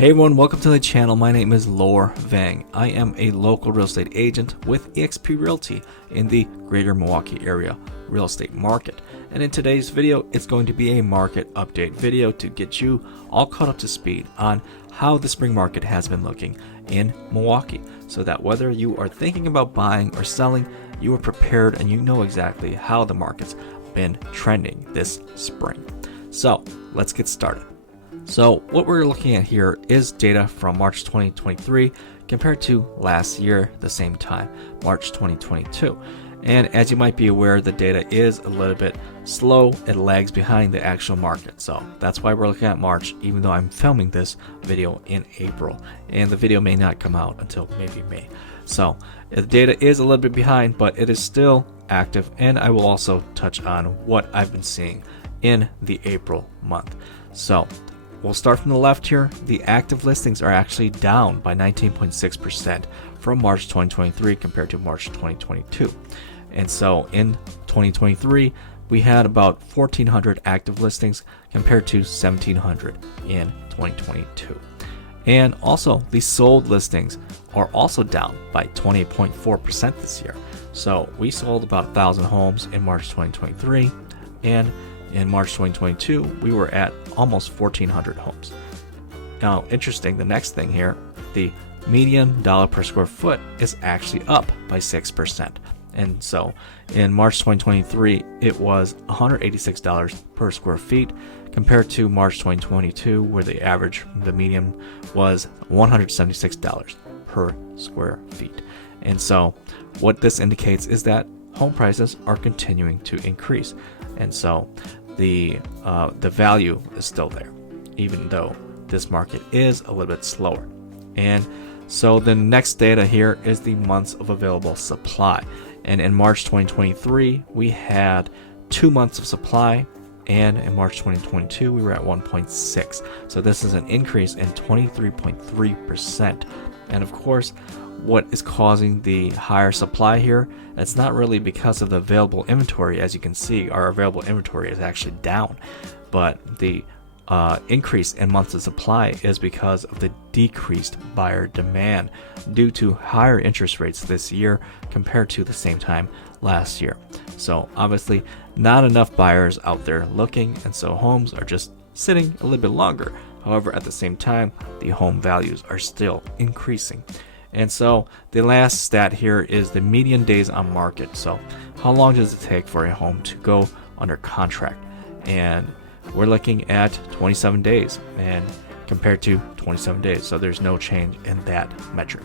Hey everyone, welcome to the channel. My name is LOR VANG. I am a local real estate agent with eXp Realty in the greater Milwaukee area real estate market. And in today's video, it's going to be a market update video to get you all caught up to speed on how the spring market has been looking in Milwaukee, so that whether you are thinking about buying or selling, you are prepared and you know exactly how the market's been trending this spring. So let's get started. So what we're looking at here is data from March 2023 compared to last year, the same time, March 2022. And as you might be aware, the data is a little bit slow. It lags behind the actual market. So that's why we're looking at March, even though I'm filming this video in April. And the video may not come out until maybe May. So the data is a little bit behind, but it is still active. And I will also touch on what I've been seeing in the April month. So we'll start from the left here. The active listings are actually down by 19.6% from March 2023 compared to March 2022. And so in 2023, we had about 1,400 active listings compared to 1,700 in 2022. And also the sold listings are also down by 28.4% this year. So we sold about 1,000 homes in March 2023, and in March 2022, we were at almost 1,400 homes. Now, interesting, the next thing here, the median dollar per square foot is actually up by 6%. And so in March 2023, it was $186 per square feet compared to March 2022, where the median was $176 per square feet. And so what this indicates is that home prices are continuing to increase. And so the value is still there, even though this market is a little bit slower. And so the next data here is the months of available supply. And in March 2023, we had 2 months of supply, and in March 2022, we were at 1.6. So this is an increase in 23.3%. And of course, what is causing the higher supply here, it's not really because of the available inventory. As you can see, our available inventory is actually down, but the increase in months of supply is because of the decreased buyer demand due to higher interest rates this year compared to the same time last year. So obviously not enough buyers out there looking, and so homes are just sitting a little bit longer. However, at the same time, the home values are still increasing. And so the last stat here is the median days on market. So how long does it take for a home to go under contract? And we're looking at 27 days and compared to 27 days. So there's no change in that metric.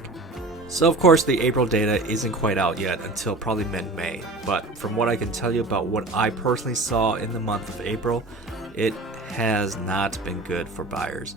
So of course the April data isn't quite out yet until probably mid-May. But from what I can tell you about what I personally saw in the month of April, it has not been good for buyers.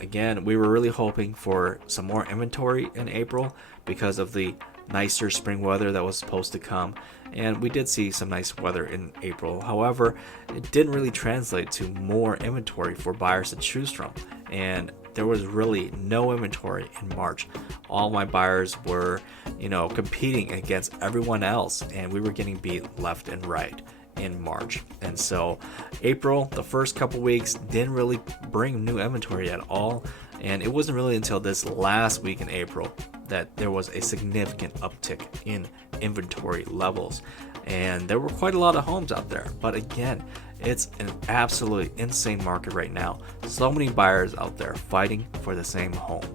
Again, we were really hoping for some more inventory in April because of the nicer spring weather that was supposed to come, and we did see some nice weather in April. However, it didn't really translate to more inventory for buyers to choose from, and there was really no inventory in March. All my buyers were, competing against everyone else, and we were getting beat left and right in March. And so April, the first couple weeks, didn't really bring new inventory at all, and it wasn't really until this last week in April that there was a significant uptick in inventory levels. And there were quite a lot of homes out there, but again, it's an absolutely insane market right now. So many buyers out there fighting for the same home,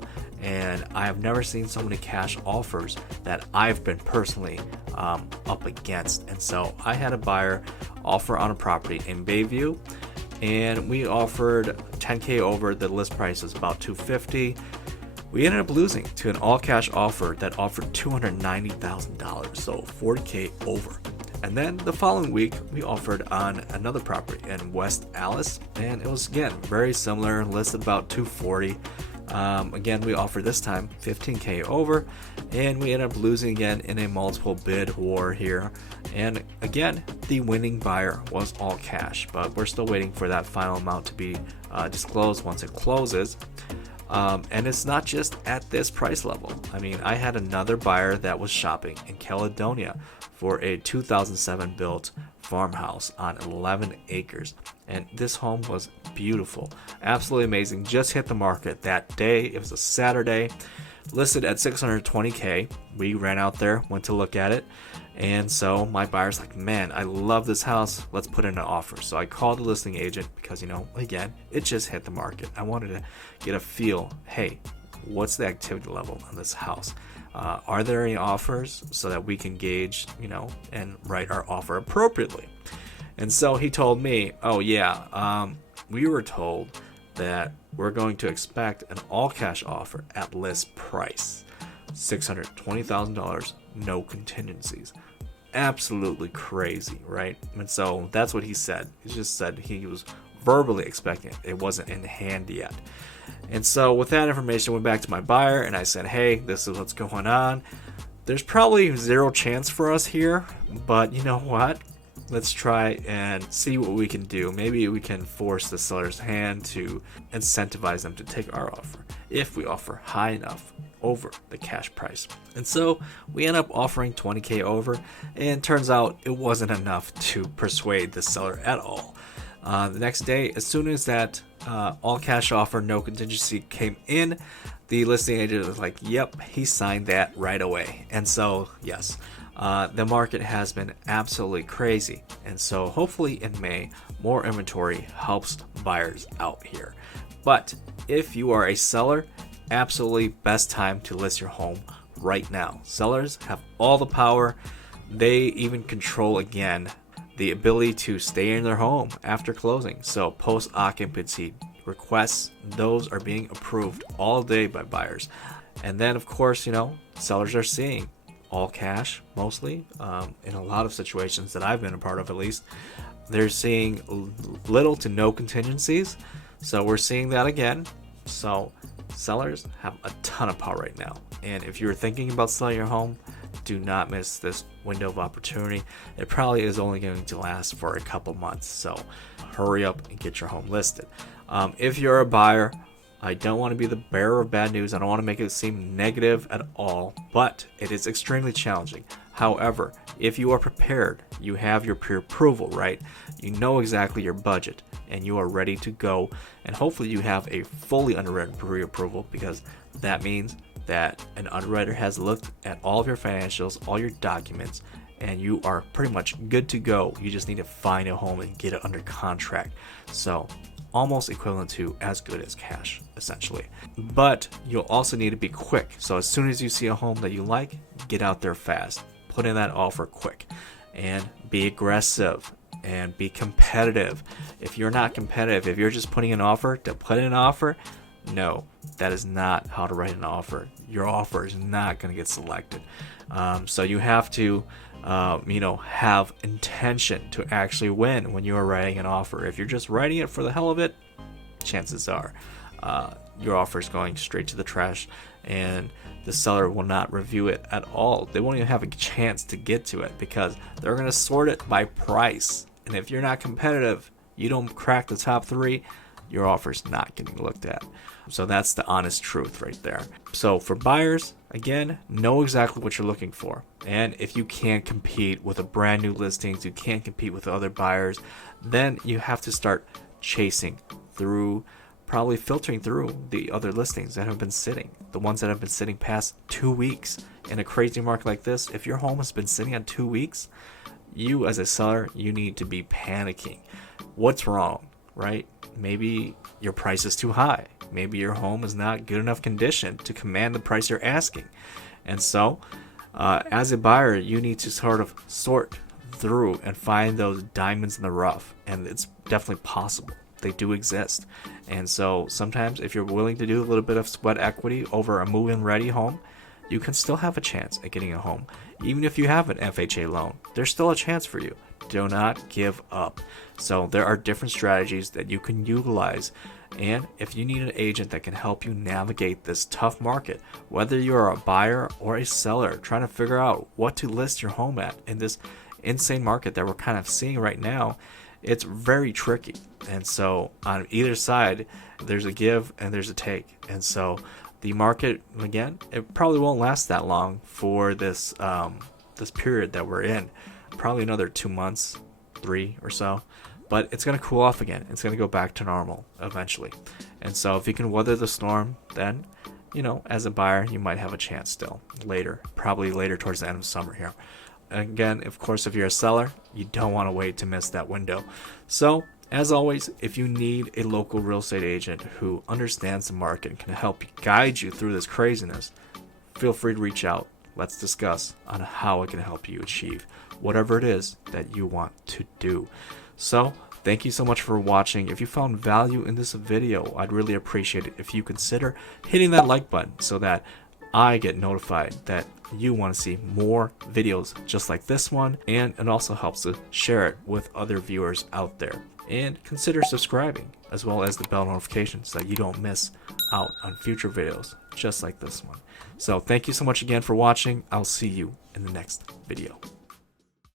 and I have never seen so many cash offers that I've been personally up against. And so I had a buyer offer on a property in Bayview, and we offered $10K over. The list price is about $250. We ended up losing to an all-cash offer that offered $290,000, so $40K over. And then the following week, we offered on another property in West Allis, and it was again very similar, listed about $240. Again, we offered this time $15K over, and we ended up losing again in a multiple bid war here. And again, the winning buyer was all cash, but we're still waiting for that final amount to be disclosed once it closes. And it's not just at this price level. I mean, I had another buyer that was shopping in Caledonia for a 2007 built farmhouse on 11 acres. And this home was beautiful, absolutely amazing. Just hit the market that day. It was a Saturday, listed at $620K. We ran out there, went to look at it. And so my buyer's like, man, I love this house. Let's put in an offer. So I called the listing agent because, again, it just hit the market. I wanted to get a feel. Hey, what's the activity level on this house? Are there any offers so that we can gauge, and write our offer appropriately? And so he told me, oh yeah, we were told that we're going to expect an all cash offer at list price, $620,000, no contingencies. Absolutely crazy, right? And so that's what he said. He just said he was verbally expecting it. It wasn't in hand yet. And so with that information, I went back to my buyer and I said, hey, this is what's going on. There's probably zero chance for us here, but you know what? Let's try and see what we can do. Maybe we can force the seller's hand to incentivize them to take our offer if we offer high enough over the cash price. And so we end up offering $20K over, and turns out it wasn't enough to persuade the seller at all. The next day, as soon as that all cash offer, no contingency came in, the listing agent was like, yep, he signed that right away. And so, yes, the market has been absolutely crazy. And so hopefully in May, more inventory helps buyers out here. But if you are a seller, absolutely best time to list your home right now. Sellers have all the power. They even control, again, the ability to stay in their home after closing. So post-occupancy requests, those are being approved all day by buyers. And then of course, sellers are seeing all cash mostly. In a lot of situations that I've been a part of, at least, they're seeing little to no contingencies. So we're seeing that again. So sellers have a ton of power right now. And if you're thinking about selling your home, do not miss this window of opportunity. It probably is only going to last for a couple months. So hurry up and get your home listed. If you're a buyer, I don't want to be the bearer of bad news. I don't want to make it seem negative at all, but it is extremely challenging. However, if you are prepared, you have your pre-approval, right? You know exactly your budget and you are ready to go. And hopefully you have a fully underwritten pre-approval, because that means that an underwriter has looked at all of your financials, all your documents, and you are pretty much good to go. You just need to find a home and get it under contract. So almost equivalent to as good as cash, essentially. But you'll also need to be quick. So as soon as you see a home that you like, get out there fast. Put in that offer quick and be aggressive and be competitive. If you're not competitive, if you're just putting an offer to put in an offer, no, that is not how to write an offer. Your offer is not going to get selected. So you have to have intention to actually win when you are writing an offer. If you're just writing it for the hell of it, chances are your offer is going straight to the trash, and the seller will not review it at all. They won't even have a chance to get to it because they're going to sort it by price. And if you're not competitive, you don't crack the top 3, your offer's not getting looked at. So that's the honest truth right there. So for buyers, again, know exactly what you're looking for. And if you can't compete with a brand new listings, you can't compete with other buyers, then you have to start chasing through, probably filtering through the other listings that have been sitting, the ones that have been sitting past 2 weeks. In a crazy market like this, if your home has been sitting on 2 weeks, you as a seller, you need to be panicking. What's wrong, right? Maybe your price is too high. Maybe your home is not good enough condition to command the price you're asking. And so, as a buyer, you need to sort of sort through and find those diamonds in the rough. And it's definitely possible. They do exist. And so sometimes if you're willing to do a little bit of sweat equity over a move-in ready home, you can still have a chance at getting a home. Even if you have an FHA loan, there's still a chance for you. Do not give up. So there are different strategies that you can utilize. And if you need an agent that can help you navigate this tough market, whether you're a buyer or a seller trying to figure out what to list your home at in this insane market that we're kind of seeing right now, it's very tricky. And so on either side, there's a give and there's a take. And so the market, again, it probably won't last that long for this this period that we're in. Probably another 2 months, 3 or so, but it's going to cool off again. It's going to go back to normal eventually. And so if you can weather the storm, then, you know, as a buyer, you might have a chance still later, probably later towards the end of summer here. Again, of course, if you're a seller, you don't want to wait to miss that window. So, as always, if you need a local real estate agent who understands the market and can help guide you through this craziness, feel free to reach out. Let's discuss on how it can help you achieve whatever it is that you want to do. So, thank you so much for watching. If you found value in this video, I'd really appreciate it if you consider hitting that like button so that I get notified that you want to see more videos just like this one, and it also helps to share it with other viewers out there. And consider subscribing as well as the bell notification so that you don't miss out on future videos just like this one. So thank you so much again for watching. I'll see you in the next video.